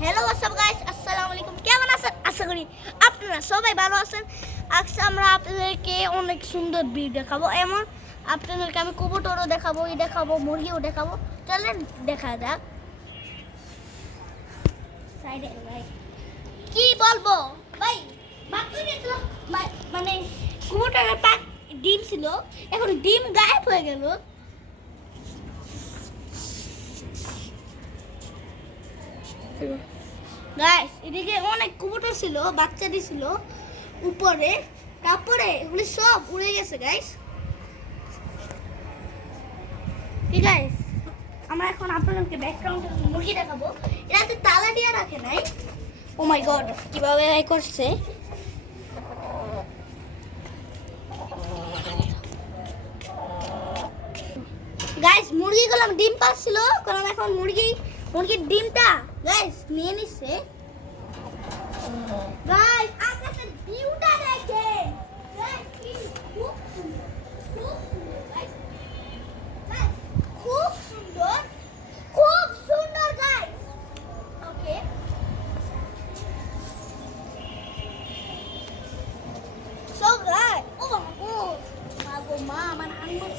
Hello WhatsApp guys, আসসালামু আলাইকুম। কেমন আছেন? আশা করি আপনারা সবাই ভালো আছেন। আজকে আমরা আপনাদেরকে অনেক সুন্দর ভিউ দেখাবো। এমন আপনাদেরকে আমি কবুতরও দেখাবো, দেখাবো মুরগিও দেখাবো। চলেন দেখা যাক। সাইডে ভাই কি বলবো ভাই, মাত্র দেখলাম মানে কবুতরের পাক ডিম ছিল, এখন ডিম গায়েব হয়ে গেল। গাইস, এদিকে অনেক কবুতর ছিল, বাচ্চা দিছিল উপরে, তারপরে এগুলি সব উড়ে গেছে গাইস। ঠিক গাইস, আমরা এখন আপনাদেরকে ব্যাকগ্রাউন্ডে মুরগি দেখাবো। এরা তো তালা দিয়ে রাখে নাই। ও মাই গড, কিভাবে করছে। গাইস, মুরগিগুলো ডিম পাচ্ছিল, কারণ এখন মুরগির ডিমটা গাইস নিয়ে নিচ্ছে। গাইস, আকাশের ভিউটা দেখেন। গাইস, কি খুব সুন্দর, খুব সুন্দর গাইস। গাইস, খুব সুন্দর, খুব সুন্দর গাইস। ওকে, সো গাইস, ও মাগো মা, আমার আঙ্গুল